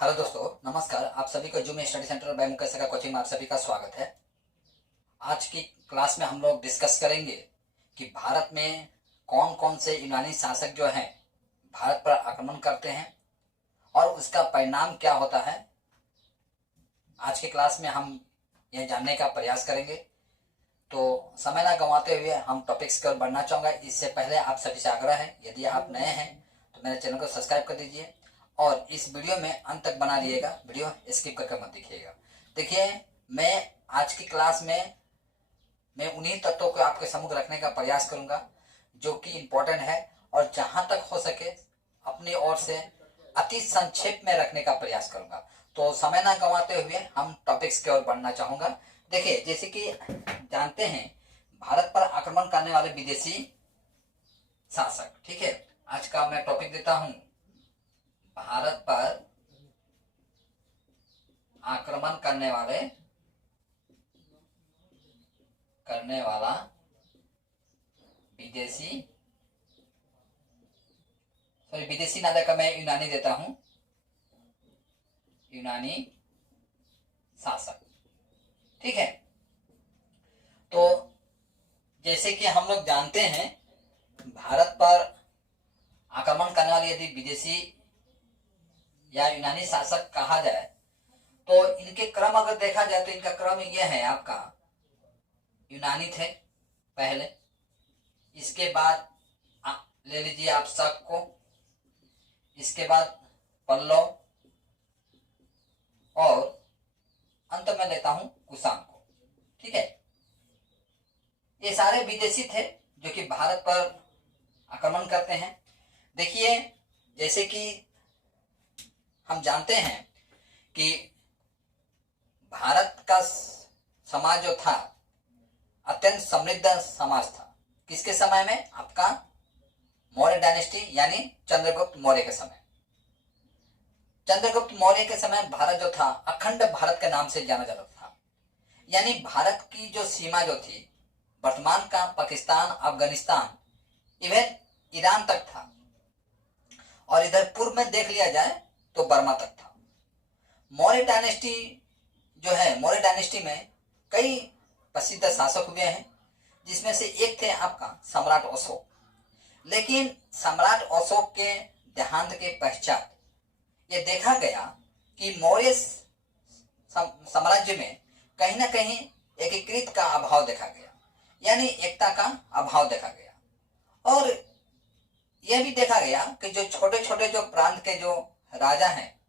Hello दोस्तों, नमस्कार। आप सभी को zoom study centre by Mukesh का कोचिंग में आप सभी का स्वागत है। आज की क्लास में हम लोग डिस्कस करेंगे कि भारत में कौन कौन से यूनानी शासक जो हैं भारत पर आक्रमण करते हैं और उसका परिणाम क्या होता है। आज की क्लास में हम यह जानने का प्रयास करेंगे। तो समय ना गंवाते हुए हम टॉपिक्स की ओर बढ़ना चाहूँगा। इससे पहले आप सभी से आग्रह है, यदि आप नए हैं तो मेरे चैनल को सब्सक्राइब कर दीजिए और इस वीडियो में अंत तक बना रहिएगा, वीडियो स्किप करके मत देखिएगा। देखिए, मैं आज की क्लास में मैं उन्हीं तत्वों को आपके सम्मुख रखने का प्रयास करूंगा जो कि इम्पोर्टेंट है और जहां तक हो सके अपनी ओर से अति संक्षेप में रखने का प्रयास करूंगा। तो समय ना गंवाते हुए हम टॉपिक्स की ओर बढ़ना चाहूंगा। देखिए, जैसे कि जानते हैं भारत पर आक्रमण करने वाले विदेशी शासक, ठीक है। आज का मैं टॉपिक देता हूं भारत पर आक्रमण करने वाला विदेशी ना देकर मैं यूनानी देता हूं, यूनानी शासक, ठीक है। तो जैसे कि हम लोग जानते हैं भारत पर आक्रमण करने वाले यदि विदेशी या यूनानी शासक कहा जाए तो इनके क्रम अगर देखा जाए तो इनका क्रम यह है। आपका यूनानी थे पहले, इसके बाद ले लीजिए आप शक को, इसके बाद पल्लव और अंत में लेता हूं कुषाण को, ठीक है। ये सारे विदेशी थे जो कि भारत पर आक्रमण करते हैं। देखिए, जैसे कि हम जानते हैं कि भारत का समाज जो था अत्यंत समृद्ध समाज था। किसके समय में? आपका मौर्य डायनेस्टी यानी चंद्रगुप्त मौर्य के समय। चंद्रगुप्त मौर्य के समय भारत जो था अखंड भारत के नाम से जाना जाता था। यानी भारत की जो सीमा जो थी वर्तमान का पाकिस्तान, अफगानिस्तान, इवन ईरान तक था और इधर पूर्व में देख लिया जाए तो बर्मा तक था। मौर्य डायनेस्टी जो है, मौर्य डायनेस्टी में कई प्रसिद्ध शासक हुए हैं, जिसमें से एक थे आपका सम्राट अशोक। लेकिन सम्राट अशोक के देहांत के पश्चात यह देखा गया कि मौर्य साम्राज्य में कहीं ना कहीं एकीकृत का अभाव देखा गया, यानी एकता का अभाव देखा गया। और यह भी देखा गया कि जो छोटे छोटे जो प्रांत के जो राजा हैं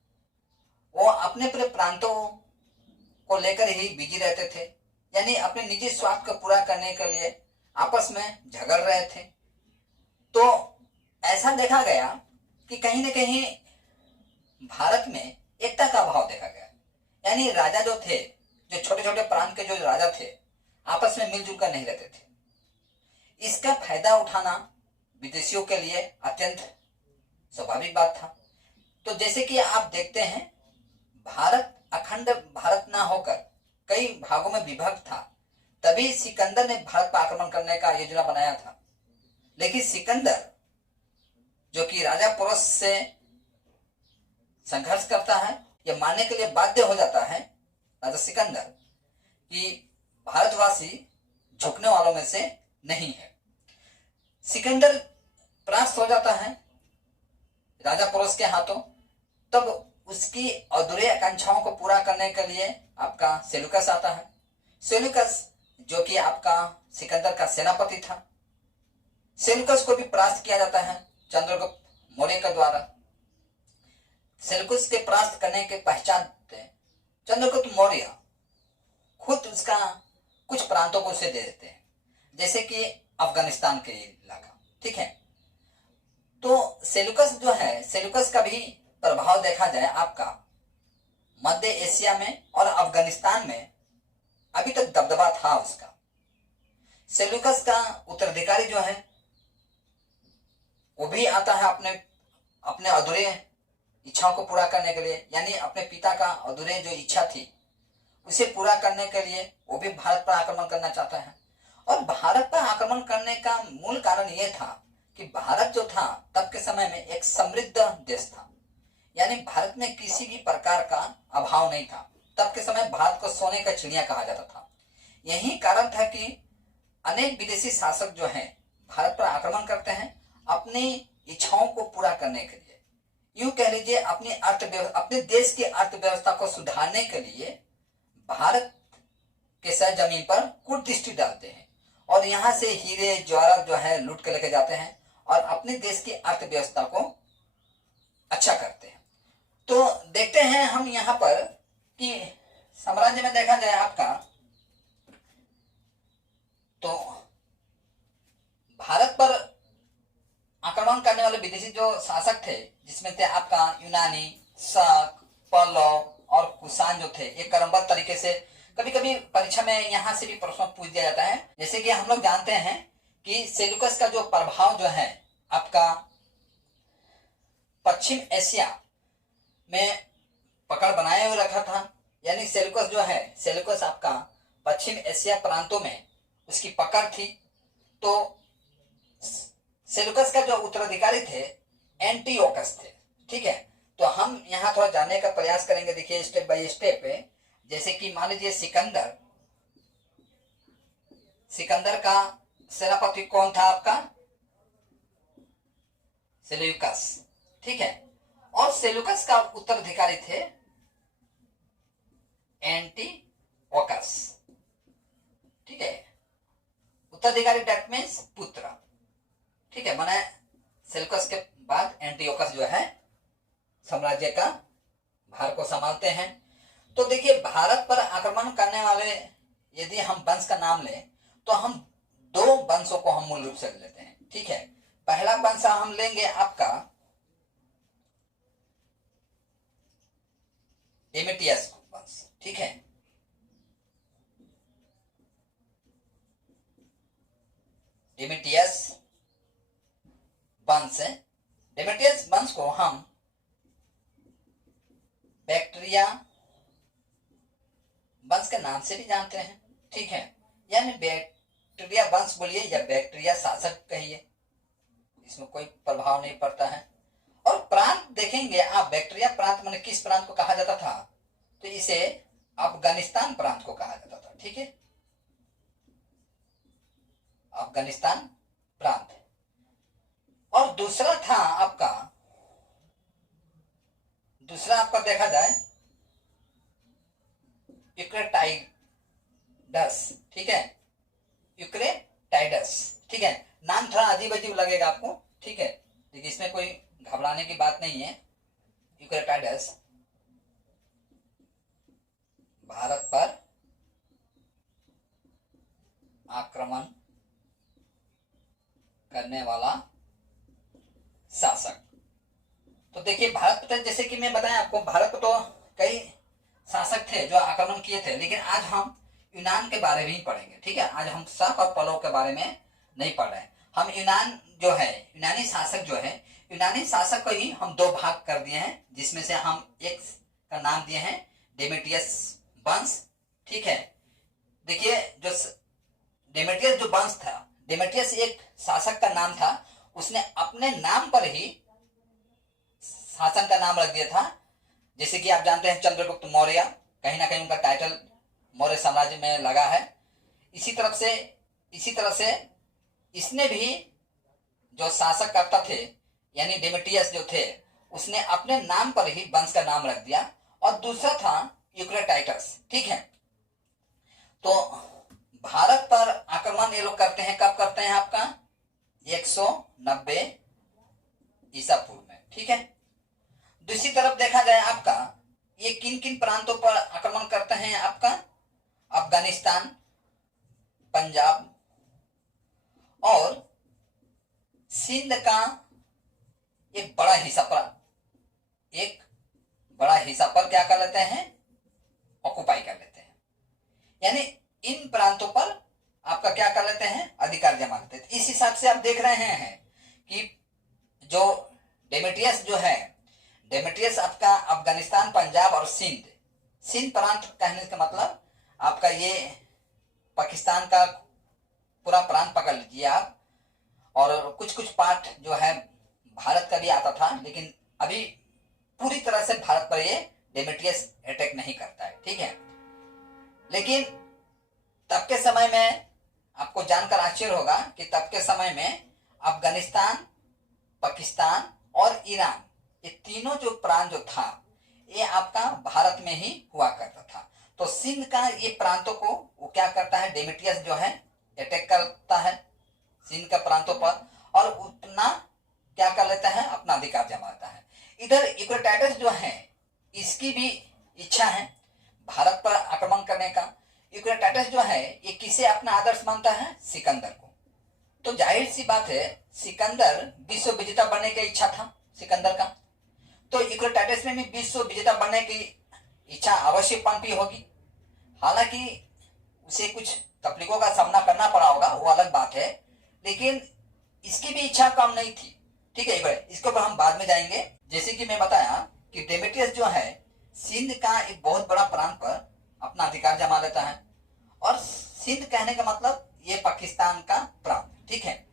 वो अपने अपने प्रांतों को लेकर ही बिजी रहते थे, यानी अपने निजी स्वार्थ को पूरा करने के लिए आपस में झगड़ रहे थे। तो ऐसा देखा गया कि कहीं न कहीं भारत में एकता का अभाव देखा गया, यानी राजा जो थे, जो छोटे छोटे प्रांत के जो राजा थे आपस में मिलजुल कर नहीं रहते थे। इसका फायदा उठाना विदेशियों के लिए अत्यंत स्वाभाविक बात था। तो जैसे कि आप देखते हैं भारत अखंड भारत ना होकर कई भागों में विभक्त था, तभी सिकंदर ने भारत पर आक्रमण करने का योजना बनाया था। लेकिन सिकंदर जो कि राजा पुरुष से संघर्ष करता है, यह मानने के लिए बाध्य हो जाता है राजा सिकंदर कि भारतवासी झुकने वालों में से नहीं है। सिकंदर परास्त हो जाता है राजा पुरुष के हाथों। तब उसकी अधूरी आकांक्षाओं को पूरा करने के लिए आपका सेल्यूकस आता है। सेल्यूकस जो कि आपका सिकंदर का सेनापति था, सेल्यूकस को भी परास्त किया जाता है चंद्रगुप्त मौर्य के द्वारा। सेल्यूकस के परास्त करने के पश्चात चंद्रगुप्त मौर्य खुद उसका कुछ प्रांतों को उसे दे देते हैं, जैसे कि अफगानिस्तान के इलाका, ठीक है। तो सेल्यूकस जो है, सेल्यूकस का भी प्रभाव देखा जाए आपका मध्य एशिया में और अफगानिस्तान में अभी तक दबदबा था उसका। सेल्यूकस का उत्तराधिकारी जो है वो भी आता है अपने अधूरे इच्छाओं को पूरा करने के लिए, यानी अपने पिता का अधूरे जो इच्छा थी उसे पूरा करने के लिए वो भी भारत पर आक्रमण करना चाहता है। और भारत पर आक्रमण करने का मूल कारण यह था कि भारत जो था तब के समय में एक समृद्ध देश था, यानी भारत में किसी भी प्रकार का अभाव नहीं था। तब के समय भारत को सोने का चिड़िया कहा जाता था। यही कारण था कि अनेक विदेशी शासक जो हैं भारत पर आक्रमण करते हैं अपनी इच्छाओं को पूरा करने के लिए, यूं कह लीजिए अपने देश की अर्थव्यवस्था को सुधारने के लिए भारत के सर जमीन पर कूटदृष्टि डालते हैं और यहाँ से हीरे जवाहरात जो है लूट के लेके जाते हैं और अपने देश की अर्थव्यवस्था को अच्छा करते हैं। तो देखते हैं हम यहाँ पर कि साम्राज्य में देखा जाए आपका तो भारत पर आक्रमण करने वाले विदेशी जो शासक थे जिसमें थे आपका यूनानी, शक, पल्लव और कुषाण जो थे, एक क्रमबद्ध तरीके से कभी कभी परीक्षा में यहाँ से भी प्रश्न पूछ दिया जाता है। जैसे कि हम लोग जानते हैं कि सेल्यूकस का जो प्रभाव जो है आपका पश्चिम एशिया में पकड़ बनाए हुए रखा था। यानी सेल्यूकस जो है, सेल्यूकस आपका पश्चिम एशिया प्रांतों में उसकी पकड़ थी। तो सेल्यूकस का जो उत्तराधिकारी थे एंटीओकस थे। ठीक है, तो हम यहाँ थोड़ा जानने का प्रयास करेंगे। देखिए स्टेप बाय स्टेप पे, जैसे कि मान लीजिए सिकंदर का सेनापति कौन था आपका? सेल्यूकस। ठीक है, और सेल्यूकस का उत्तराधिकारी थे एंटीओकस। ठीक है, उत्तराधिकारी दैट मीन्स पुत्र। ठीक है, माने सेल्यूकस के बाद एंटीओकस जो है साम्राज्य का भार को संभालते हैं। तो देखिए भारत पर आक्रमण करने वाले यदि हम वंश का नाम लें तो हम दो वंशों को हम मूल रूप से लेते हैं। ठीक है, पहला वंश हम लेंगे आपका डेमेट्रियस वंश। ठीक है, डेमेट्रियस वंश है। डेमेट्रियस वंश को हम बैक्टीरिया वंश के नाम से भी जानते हैं। ठीक है, यानी बैक्टीरिया वंश बोलिए या बैक्टीरिया शासक कहिए, इसमें कोई प्रभाव नहीं पड़ता है। और प्रांत देखेंगे आप, बैक्टीरिया प्रांत माने किस प्रांत को कहा जाता था? तो इसे अफगानिस्तान प्रांत को कहा जाता था। ठीक है, अफगानिस्तान प्रांत। और दूसरा आपका देखा जाए यूक्रेटाइडस। ठीक है, यूक्रेटाइडस। ठीक है, नाम थोड़ा अजीब अजीब लगेगा आपको। ठीक है, लेकिन इसमें कोई घबराने की बात नहीं है। यूक्रेटाइडस भारत पर आक्रमण करने वाला शासक। तो देखिए भारत पर, जैसे कि मैं बताया आपको, भारत पर तो कई शासक थे जो आक्रमण किए थे, लेकिन आज हम यूनान के बारे में ही पढ़ेंगे। ठीक है, आज हम शक और पल्लव के बारे में नहीं पढ़ रहे हैं। हम यूनान जो है, यूनानी शासक जो है, यूनानी शासक को ही हम दो भाग कर दिए हैं, जिसमें से हम एक का नाम दिए हैं डेमेट्रियस वंश। ठीक है, देखिए जो डेमेट्रियस जो वंश था, डेमेट्रियस एक शासक का नाम था, उसने अपने नाम पर ही शासन का नाम रख दिया था। जैसे कि आप जानते हैं चंद्रगुप्त मौर्य, कहीं ना कहीं उनका टाइटल मौर्य साम्राज्य में लगा है। इसी तरह से इसने भी जो शासक करता थे, यानी डेमेट्रियस जो थे, उसने अपने नाम पर ही वंश का नाम रख दिया। और दूसरा था यूक्रेटाइडस। ठीक है, तो भारत पर आक्रमण ये लोग करते हैं, कब करते हैं आपका? 190 ईसा पूर्व में। ठीक है, दूसरी तरफ देखा जाए आपका, ये किन किन प्रांतों पर आक्रमण करते हैं आपका? अफगानिस्तान, पंजाब और सिंध का एक बड़ा हिस्सा पर क्या कर लेते हैं? ऑक्युपाई कर लेते हैं। यानी इन प्रांतों पर आपका क्या कर लेते हैं? अधिकार जमा लेते हैं। इस हिसाब से आप देख रहे हैं कि जो डेमेट्रियस जो है, डेमेट्रियस आपका अफगानिस्तान, पंजाब और सिंध प्रांत कहने का मतलब आपका ये पाकिस्तान का पूरा प्रांत पकड़ लीजिए आप। और कुछ कुछ पार्ट जो है भारत का भी आता था, लेकिन अभी पूरी तरह से भारत पर ये डेमेट्रियस अटैक नहीं करता है, ठीक है। लेकिन तब के समय में आपको जानकर आश्चर्य होगा कि तब के समय में अफगानिस्तान, पाकिस्तान और ईरान, ये तीनों जो प्रांत जो था ये आपका भारत में ही हुआ करता था। तो सिंध का ये प्रांतों को वो क्या करता है, डेमेट्रियस जो है अटैक करता है सिंध के प्रांतों पर और उतना क्या कर लेता है, अपना अधिकार जमाता है। इधर यूक्रेटाइडस जो है इसकी भी इच्छा है भारत पर आक्रमण करने का। यूक्रेटाइडस जो है ये किसे अपना आदर्श मानता है, सिकंदर को। तो जाहिर सी बात है सिकंदर विश्व विजेता बनने की इच्छा था सिकंदर का, तो यूक्रेटाइडस में भी विश्व विजेता बनने की इच्छा अवश्य पनपी होगी। हालांकि उसे कुछ तकलीफों का सामना करना पड़ा होगा, वो अलग बात है, लेकिन इसकी भी इच्छा कम नहीं थी, ठीक है। इसके ऊपर हम बाद में जाएंगे। जैसे कि मैं बताया कि डेमेट्रियस जो है सिंध का एक बहुत बड़ा प्रांत पर अपना अधिकार जमा लेता है, और सिंध कहने का मतलब ये पाकिस्तान का प्रांत, ठीक है,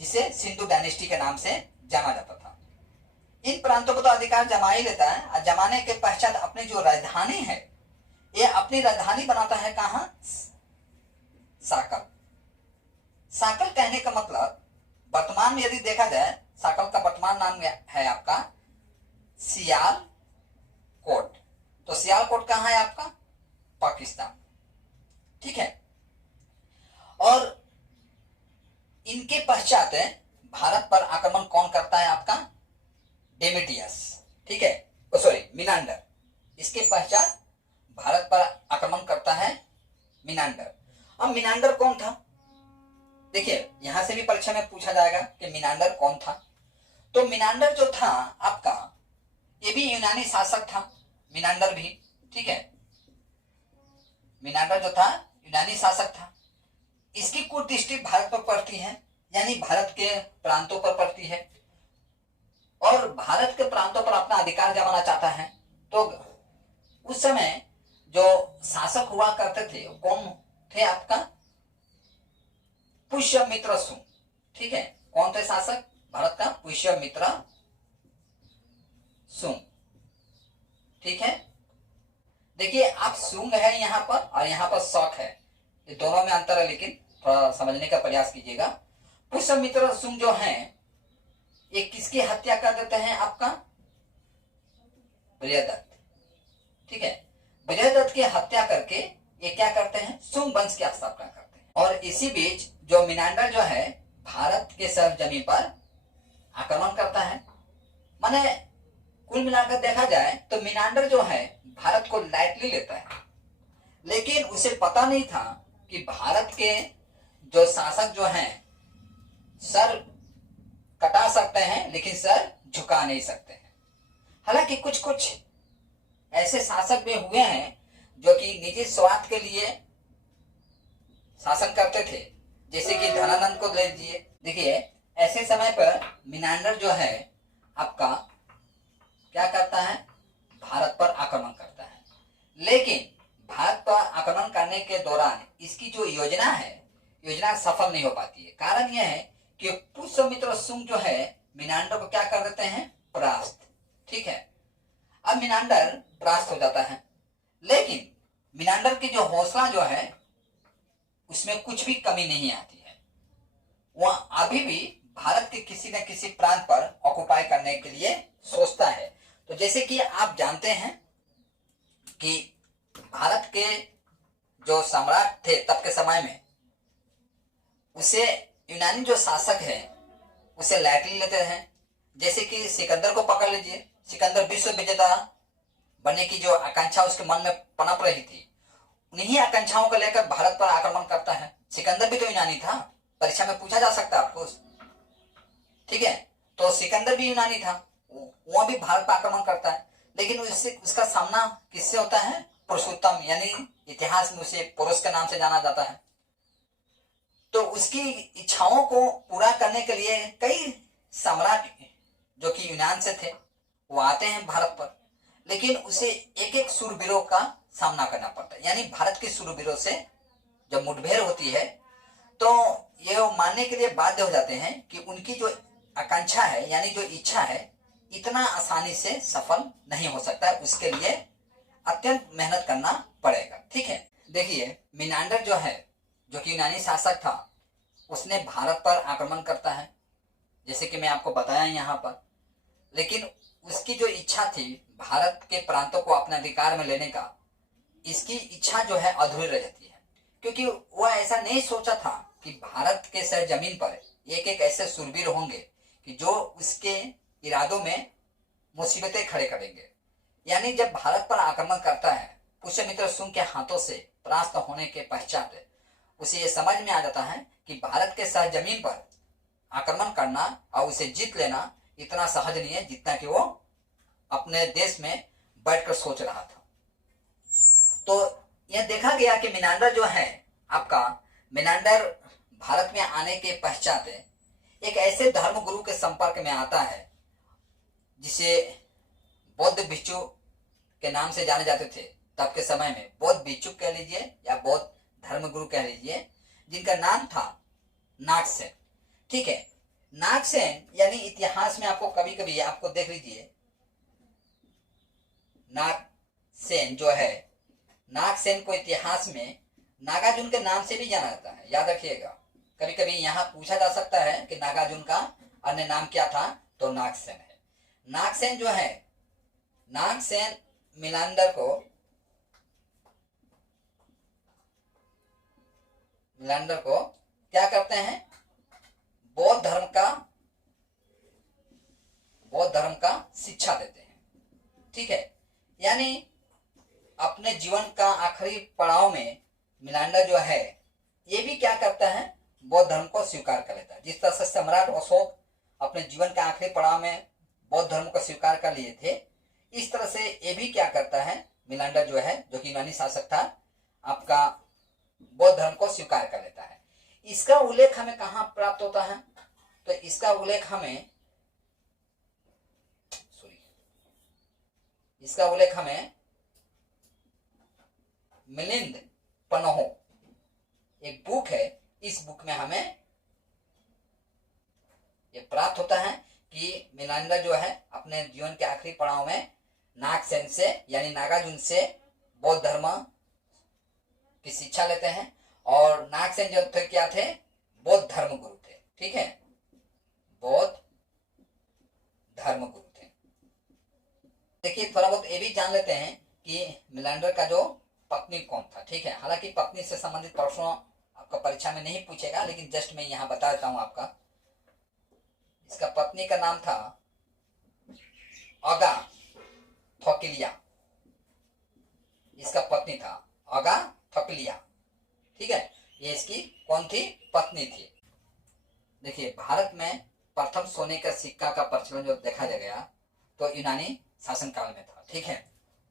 जिसे सिंधु डायनेस्टी के नाम से जाना जाता था। इन प्रांतों को तो अधिकार जमा ही लेता है, और जमाने के पश्चात अपनी जो राजधानी है ये अपनी राजधानी बनाता है कहाँ, साकल। साकल कहने का मतलब वर्तमान में यदि देखा जाए साकल का वर्तमान नाम है आपका सियालकोट। तो सियालकोट कहाँ है आपका, पाकिस्तान, ठीक है। और इनके पश्चात भारत पर आक्रमण कौन करता है, आपका डेमेट्रियस, ठीक है, सॉरी मिनांडर। इसके पश्चात भारत पर आक्रमण करता है मिनांडर। अब मिनांडर कौन था, देखिए यहां से भी परीक्षा में पूछा जाएगा कि मिनांडर कौन था। तो मिनांडर जो था आपका ये भी यूनानी शासक था, मिनांडर भी, ठीक है। मिनांडर जो था यूनानी शासक था। इसकी कुछ दृष्टि भारत पर पड़ती है, यानी भारत के प्रांतों पर पड़ती है, और भारत के प्रांतों पर अपना अधिकार जमाना चाहता है। तो उस समय जो शासक हुआ करते थे कौन थे, आपका पुष्यमित्र सुंग, ठीक है। कौन थे शासक भारत का, पुष्यमित्र सुंग, ठीक है। देखिए आप सुंग है यहाँ पर और यहाँ पर शक है, ये दोनों में अंतर है, लेकिन थोड़ा समझने का प्रयास कीजिएगा। पुष्यमित्र सुंग जो है ये किसकी हत्या कर देते हैं, आपका बृहदत्त, ठीक है। बृहदत्त की हत्या करके ये क्या करते हैं, सुंग वंश की स्थापना करते हैं। और इसी बीच जो मिनांडर जो है भारत के सरजमी पर आक्रमण करता है। माने कुल मिलाकर देखा जाए तो मिनांडर जो है भारत को लाइटली लेता है, लेकिन उसे पता नहीं था कि भारत के जो शासक जो हैं सर कटा सकते हैं लेकिन सर झुका नहीं सकते हैं। हालांकि कुछ कुछ ऐसे शासक भी हुए हैं जो कि निजी स्वार्थ के लिए शासन करते थे, जैसे कि धनानंद को ले लीजिए। देखिए ऐसे समय पर मिनांडर जो है आपका क्या करता है, भारत पर आक्रमण करता है। लेकिन भारत पर आक्रमण करने के दौरान इसकी जो योजना है, योजना सफल नहीं हो पाती है। कारण यह है कि पुष्यमित्र सुंग जो है मिनांडर को क्या कर देते हैं, परास्त, ठीक है। अब मिनांडर परास्त हो जाता है, लेकिन मिनांडर की जो हौसला जो है उसमें कुछ भी कमी नहीं आती है। वह अभी भी भारत के किसी न किसी प्रांत पर ऑक्युपाई करने के लिए सोचता है। तो जैसे कि आप जानते हैं कि भारत के जो सम्राट थे तब के समय में, उसे यूनानी जो शासक है उसे लाइटली लेते हैं। जैसे कि सिकंदर को पकड़ लीजिए, सिकंदर विश्व विजेता बनने की जो आकांक्षा उसके मन में पनप रही थी, उन्हीं आकांक्षाओं को लेकर भारत पर आक्रमण करता है। सिकंदर भी तो यूनानी था, परीक्षा में पूछा जा सकता है आपको, ठीक है। तो सिकंदर भी यूनानी था, वह भी भारत पर आक्रमण करता है, लेकिन उसका सामना किससे होता है, पुरुषोत्तम, यानी इतिहास में उसे पुरुष के नाम से जाना जाता है। तो उसकी इच्छाओं को पूरा करने के लिए कई सम्राट जो कि यूनान से थे वो आते हैं भारत पर, लेकिन उसे एक एक शूरवीरों का सामना करना पड़ता है। यानी भारत के शूरवीरों से जब मुठभेड़ होती है तो ये मानने के लिए बाध्य हो जाते हैं कि उनकी जो आकांक्षा है, यानी जो इच्छा है, इतना आसानी से सफल नहीं हो सकता है, उसके लिए अत्यंत मेहनत करना पड़ेगा। ठीक है, देखिए मिनांडर जो है, जो कि यूनानी शासक था, उसने भारत पर आक्रमण करता है, जैसे कि मैं आपको बताया यहाँ पर। लेकिन उसकी जो इच्छा थी भारत के प्रांतों को अपने अधिकार में लेने का, इसकी इच्छा जो है अधूरी रह जाती है, क्योंकि वह ऐसा नहीं सोचा था कि भारत के सरजमीन पर एक एक ऐसे शूरवीर होंगे कि जो उसके इरादों में मुसीबतें खड़े करेंगे। यानी जब भारत पर आक्रमण करता है, पुष्यमित्र शुंग के हाथों से परास्त होने के पश्चात उसे ये समझ में आ जाता है कि भारत के सरजमीन पर आक्रमण करना और उसे जीत लेना इतना सहज नहीं है जितना कि वो अपने देश में बैठकर सोच रहा था। तो यह देखा गया कि मिनांडर जो है आपका, मिनांडर भारत में आने के पश्चात एक ऐसे धर्म गुरु के संपर्क में आता है जिसे बौद्ध भिक्षु के नाम से जाने जाते थे तब के समय में। बौद्ध भिक्षु कह लीजिए या बौद्ध धर्म गुरु कह लीजिए, जिनका नाम था नागसेन। ठीक है, नागसेन यानी इतिहास में आपको कभी कभी आपको देख लीजिए, नागसेन जो है, नागसेन को इतिहास में नागार्जुन के नाम से भी जाना जाता है, याद रखिएगा। कभी कभी यहाँ पूछा जा सकता है कि नागार्जुन का अन्य नाम क्या था, तो नागसेन है। नागसेन जो है, नागसेन मिलांडर को क्या करते हैं, बौद्ध धर्म का शिक्षा देते हैं। ठीक है, यानी अपने जीवन का आखिरी पड़ाव में मिलांडर जो है ये भी क्या करता है, बौद्ध धर्म को स्वीकार कर लेता है। जिस तरह से सम्राट अशोक अपने जीवन का आखिरी पड़ाव में बौद्ध धर्म को स्वीकार कर लिए थे, इस तरह से ये भी क्या करता है, मिलांडर जो है, जो कि यूनानी शासक था आपका, बौद्ध धर्म को स्वीकार कर लेता है। इसका उल्लेख हमें कहाँ प्राप्त होता है, तो इसका उल्लेख हमें मिलिंद पनहो एक बुक है, इस बुक में हमें ये प्राप्त होता है कि मिलांडर जो है अपने जीवन के आखिरी पड़ाव में नागसेन से यानी नागार्जुन से बौद्ध धर्म की शिक्षा लेते हैं। और नागसेन जो थे क्या थे, बौद्ध धर्म गुरु थे। ठीक है, बौद्ध धर्म गुरु थे। देखिए थोड़ा बहुत ये भी जान लेते हैं कि मिलांडर का जो पत्नी कौन था। ठीक है, हालांकि पत्नी से संबंधित प्रश्न आपका परीक्षा में नहीं पूछेगा, लेकिन जस्ट मैं यहाँ बता देता हूँ आपका। इसका पत्नी का नाम था अगा थोकिलिया, इसका पत्नी था अगा थोकिलिया। ठीक है, ये इसकी कौन थी, पत्नी थी। देखिए भारत में प्रथम सोने का सिक्का का प्रचलन जो देखा गया तो यूनानी शासनकाल में था। ठीक है,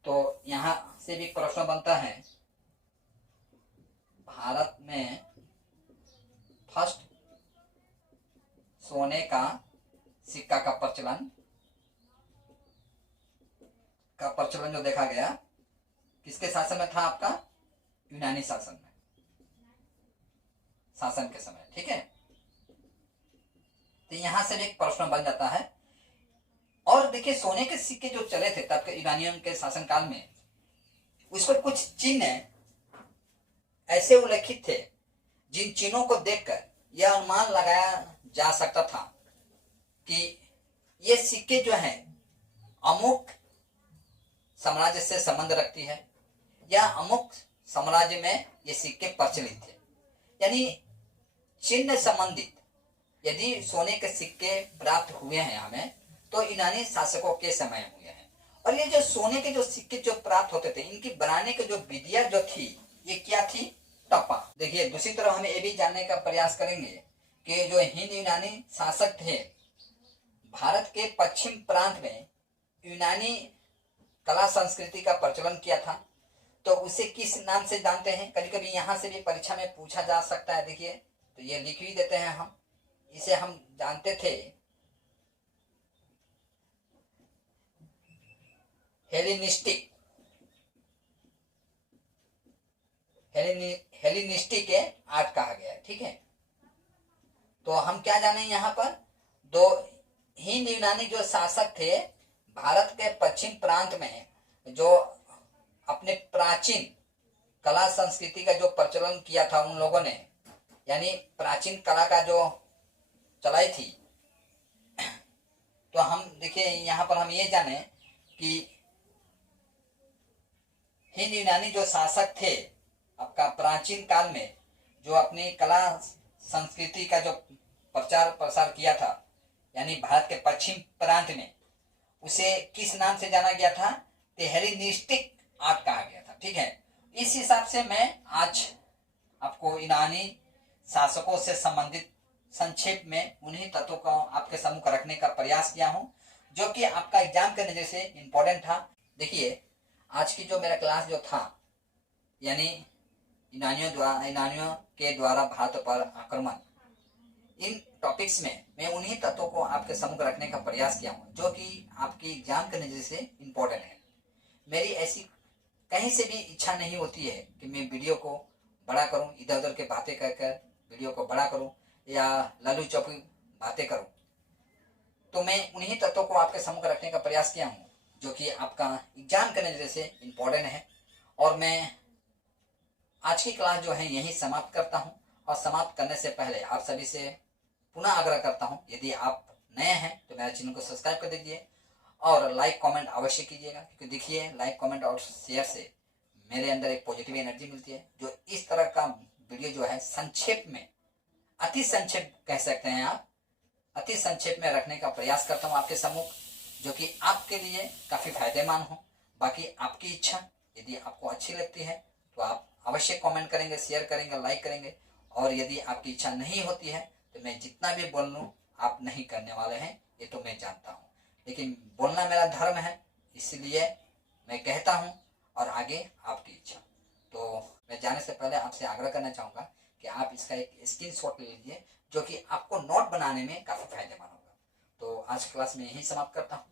तो यहाँ से भी प्रश्न बनता है, भारत में फर्स्ट सोने का सिक्का का प्रचलन जो देखा गया किसके शासन में था, आपका यूनानी शासन के समय। ठीक है, तो यहां से एक प्रश्न बन जाता है। और देखिए सोने के सिक्के जो चले थे तब के यूनानियों के शासनकाल में, उस पर कुछ चिन्ह ऐसे उल्लेखित थे जिन चिन्हों को देखकर यह अनुमान लगाया जा सकता था कि ये सिक्के जो हैं अमुक साम्राज्य से संबंध रखती है या अमुक साम्राज्य में ये सिक्के प्रचलित थे। यानी चिन्ह संबंधित यदि सोने के सिक्के प्राप्त हुए हैं हमें, तो यूनानी शासकों के समय हुए हैं। और ये जो सोने के जो सिक्के जो प्राप्त होते थे, इनकी बनाने की जो विधियां जो थी, ये क्या थी, टपा। देखिए दूसरी तरफ हम ये भी जानने का प्रयास करेंगे कि जो हिंद यूनानी शासक थे, भारत के पश्चिम प्रांत में यूनानी कला संस्कृति का प्रचलन किया था, तो उसे किस नाम से जानते हैं। कभी कभी यहाँ से भी परीक्षा में पूछा जा सकता है। देखिए तो ये लिख भी देते हैं हम, इसे हम जानते थे हेलिनिस्टिक आर्ट कहा गया है। ठीक है, तो हम क्या जाने यहाँ पर, दो हिंद यूनानी जो शासक थे भारत के पश्चिम प्रांत में, जो अपने प्राचीन कला संस्कृति का जो प्रचलन किया था उन लोगों ने, यानी प्राचीन कला का जो चलाई थी। तो हम देखिए यहाँ पर हम ये जाने कि हिंद यूनानी जो शासक थे आपका प्राचीन काल में, जो अपनी कला संस्कृति का जो प्रचार प्रसार किया था, यानी भारत के पश्चिम प्रांत में, उसे किस नाम से जाना गया था? हेलेनिस्टिक आर्ट कहा गया था। ठीक है, इस हिसाब से मैं आज आपको यूनानी शासकों से संबंधित संक्षेप में उन्हीं तत्वों को आपके सम्मुख रखने का प्रयास किया हूं, जो कि आपका एग्जाम के नजर से इंपॉर्टेंट था। देखिए आज की जो मेरा क्लास जो था, यानी यूनानियों के द्वारा भारत पर आक्रमण, इन टॉपिक्स में मैं उन्हीं तत्वों को आपके सम्मुख रखने का प्रयास किया हूँ, जो कि आपकी एग्जाम के नजर से इंपॉर्टेंट है। मेरी ऐसी कहीं से भी इच्छा नहीं होती है कि मैं वीडियो को बड़ा करूं, इधर उधर के बातें कर वीडियो को बड़ा करूं या लल्लू चौपी बातें करूं। तो मैं उन्हीं तत्वों को आपके सम्मुख रखने का प्रयास किया हूं, जो कि आपका एग्जाम के नजर से इंपॉर्टेंट है। और मैं आज की क्लास जो है यही समाप्त करता हूं, और समाप्त करने से पहले आप सभी से पुनः आग्रह करता हूं, यदि आप नए हैं तो मेरे चैनल को सब्सक्राइब कर दीजिए और लाइक कमेंट अवश्य कीजिएगा, क्योंकि देखिए लाइक कमेंट और शेयर से मेरे अंदर एक पॉजिटिव एनर्जी मिलती है। जो इस तरह का वीडियो जो है संक्षेप में, अति संक्षेप कह सकते हैं आप, अति संक्षेप में रखने का प्रयास करता हूं आपके सम्मुख, जो कि आपके लिए काफी फायदेमंद हो। बाकी आपकी इच्छा, यदि आपको अच्छी लगती है तो आप अवश्य कमेंट करेंगे, शेयर करेंगे, लाइक करेंगे। और यदि आपकी इच्छा नहीं होती है तो मैं जितना भी बोल लूँ आप नहीं करने वाले हैं, ये तो मैं जानता हूँ, लेकिन बोलना मेरा धर्म है, इसलिए मैं कहता हूँ, और आगे आपकी इच्छा। तो मैं जाने से पहले आपसे आग्रह करना चाहूँगा कि आप इसका एक स्क्रीनशॉट ले लीजिए, जो कि आपको नोट बनाने में काफ़ी फायदेमंद होगा। तो आज क्लास में यही समाप्त करता हूँ।